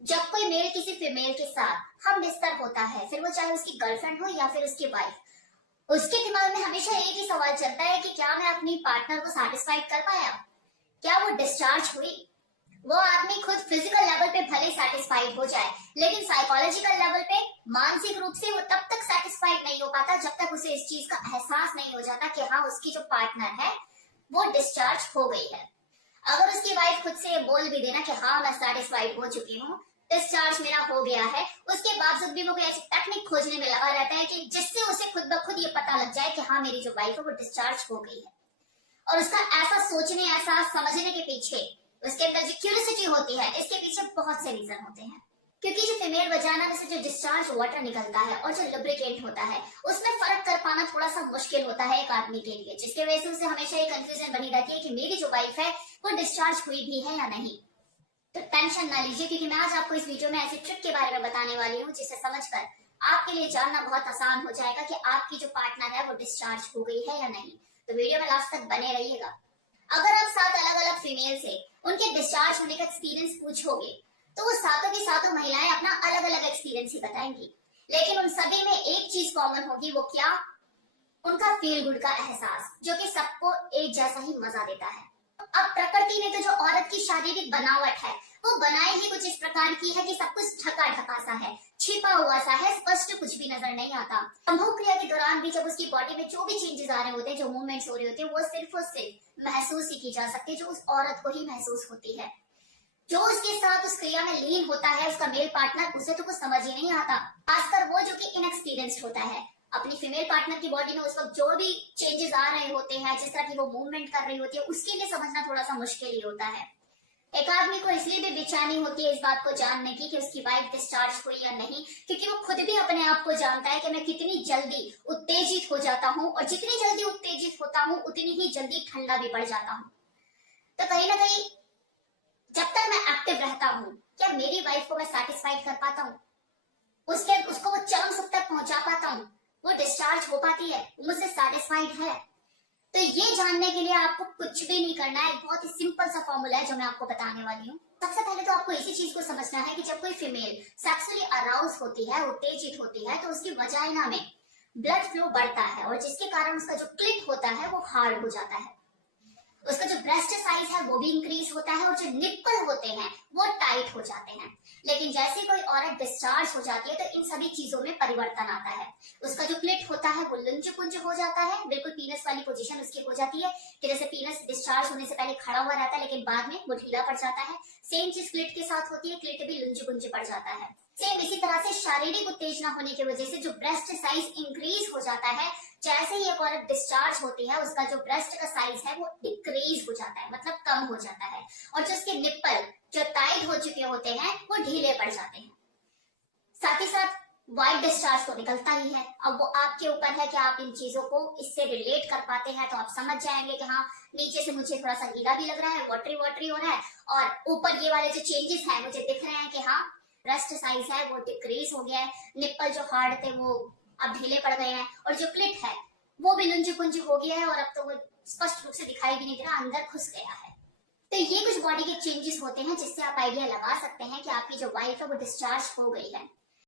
जब कोई मेल किसी फीमेल के साथ हम बिस्तर होता है, फिर वो चाहे उसकी गर्लफ्रेंड हो या फिर उसकी वाइफ, उसके दिमाग में हमेशा एक ही सवाल चलता है कि क्या मैं अपनी पार्टनर को सेटिस्फाइड कर पाया, क्या वो डिस्चार्ज हुई। वो आदमी खुद फिजिकल लेवल पे भले सेटिस्फाइड हो जाए, लेकिन साइकोलॉजिकल लेवल पे मानसिक रूप से वो तब तक सेटिस्फाइड नहीं हो पाता जब तक उसे इस चीज का एहसास नहीं हो जाता कि हाँ, उसकी जो पार्टनर है वो डिस्चार्ज हो गई है। अगर उसकी वाइफ खुद से बोल भी देना कि हाँ, मैं सेटिस्फाइड हो चुकी हूँ, डिस्चार्ज मेरा हो गया है, उसके बावजूद भी वो कोई ऐसी टेक्निक खोजने में लगा रहता है कि जिससे उसे खुद ब खुद ये पता लग जाए कि हाँ, मेरी जो वाइफ है वो डिस्चार्ज हो गई है। और उसका ऐसा सोचने, ऐसा समझने के पीछे, उसके अंदर जो क्यूरियोसिटी होती है, इसके पीछे बहुत से रीजन होते हैं। क्योंकि जो फीमेल वजाना में से जो डिस्चार्ज वाटर निकलता है और जो लुब्रिकेट होता है, उसमें फर्क कर पाना थोड़ा सा मुश्किल होता है एक आदमी के लिए, जिसकी वजह से उसे हमेशा ये कंफ्यूजन बनी रहती है कि मेरी जो वाइफ है वो डिस्चार्ज हुई भी है या नहीं। तो टेंशन ना लीजिए, क्योंकि मैं आज आपको इस वीडियो में ऐसी ट्रिक के बारे में बताने वाली हूँ जिसे समझकर आपके लिए जानना बहुत आसान हो जाएगा कि आपकी जो पार्टनर है वो डिस्चार्ज हो गई है या नहीं। तो वीडियो में लास्ट तक बने रहिएगा। अगर आप 7 अलग अलग फीमेल से उनके डिस्चार्ज होने का एक्सपीरियंस पूछोगे, तो वो सातों की सातों महिलाएं अपना अलग अलग एक्सपीरियंस ही बताएंगी, लेकिन उन सभी में एक चीज कॉमन होगी। वो क्या? उनका फील गुड का एहसास, जो कि सबको एक जैसा ही मजा देता है। अब प्रकृति ने तो जो औरत की शारीरिक बनावट है वो बनाई ही कुछ इस प्रकार की है कि सब कुछ ढका ढका सा है, छिपा हुआ सा है, स्पष्ट कुछ भी नजर नहीं आता। संभोग क्रिया के दौरान भी जब उसकी बॉडी में जो भी चेंजेस आ रहे होते हैं, जो मूवमेंट्स हो रहे होते हैं, वो सिर्फ और सिर्फ महसूस ही की जा सकती है, जो उस औरत को ही महसूस होती है। जो उसके साथ उस क्रिया में लीन होता है, उसका मेल पार्टनर, उसे तो कुछ समझ ही नहीं आता। खासकर वो जो कि इनएक्सपीरियंस्ड होता है, अपनी फीमेल पार्टनर की बॉडी में उस वक्त जो भी चेंजेस आ रहे होते हैं, जिस तरह की वो मूवमेंट कर रही होती है, उसके लिए समझना थोड़ा सा मुश्किल ही होता है। एक आदमी को इसलिए भी बेचैनी होती है इस बात को जानने की कि उसकी वाइफ डिस्चार्ज हुई या नहीं, क्योंकि वो खुद भी अपने आप को जानता है कि मैं कितनी जल्दी उत्तेजित हो जाता हूँ, और जितनी जल्दी उत्तेजित होता हूँ उतनी ही जल्दी ठंडा भी पड़ जाता हूँ। तो कहीं ना कहीं जब तक मैं एक्टिव रहता हूँ, क्या मेरी वाइफ को मैं सेटिस्फाइड कर पाता हूँ, उसको वो चरम सुख तक पहुंचा पाता हूँ, वो डिस्चार्ज हो पाती है, मुझसे सेटिस्फाइड है। तो ये जानने के लिए आपको कुछ भी नहीं करना है। एक बहुत ही सिंपल सा फॉर्मूला है जो मैं आपको बताने वाली हूँ। सबसे पहले तो आपको इसी चीज को समझना है कि जब कोई फीमेल सेक्सुअली अराउज होती है, उत्तेजित होती है, तो उसकी वजाइना में ब्लड फ्लो बढ़ता है, और जिसके कारण उसका जो क्लिट होता है वो हार्ड हो जाता है, उसका जो ब्रेस्ट साइज है वो भी इंक्रीज होता है, और जो निप्पल होते हैं वो टाइट हो जाते हैं। लेकिन जैसे कोई औरत डिस्चार्ज हो जाती है तो इन सभी चीजों में परिवर्तन आता है। उसका जो क्लिट होता है वो लुंज पुंज हो जाता है, बिल्कुल पीनस वाली पोजीशन उसकी हो जाती है कि जैसे पीनस डिस्चार्ज होने से पहले खड़ा हुआ रहता है, लेकिन बाद में वो ढीला पड़ जाता है। सेम चीज क्लिट के साथ होती है, क्लिट भी लुंज पुंज पड़ जाता है। सेम इसी तरह से शारीरिक उत्तेजना होने की वजह से जो ब्रेस्ट साइज इंक्रीज हो जाता है, जैसे ही एक औरत डिस्चार्ज होती है उसका जो ब्रेस्ट का साइज है वो डिक्रीज हो जाता है, मतलब कम हो जाता है, और जो उसके निप्पल जो टाइट हो चुके होते हैं वो ढीले पड़ जाते हैं। साथ ही साथ वाइट डिस्चार्ज तो निकलता ही है। अब वो आपके ऊपर है कि आप इन चीजों को इससे रिलेट कर पाते हैं, तो आप समझ जाएंगे कि हाँ, नीचे से मुझे थोड़ा सा गीला भी लग रहा है, वाटरी वाटरी हो रहा है, और ऊपर ये वाले जो चेंजेस हैं मुझे दिख रहे हैं कि हाँ, ब्रेस्ट साइज है वो डिक्रीज हो गया है, निप्पल जो हार्ड थे वो अब ढीले पड़ गए हैं, और जो क्लिट है वो भी लुंज पुंज हो गया है, और अब तो वो स्पष्ट रूप से दिखाई भी नहीं दे रहा, अंदर घुस गया है। तो ये कुछ बॉडी के चेंजेस होते हैं जिससे आप आइडिया लगा सकते हैं कि आपकी जो वाइफ है वो डिस्चार्ज हो गई है।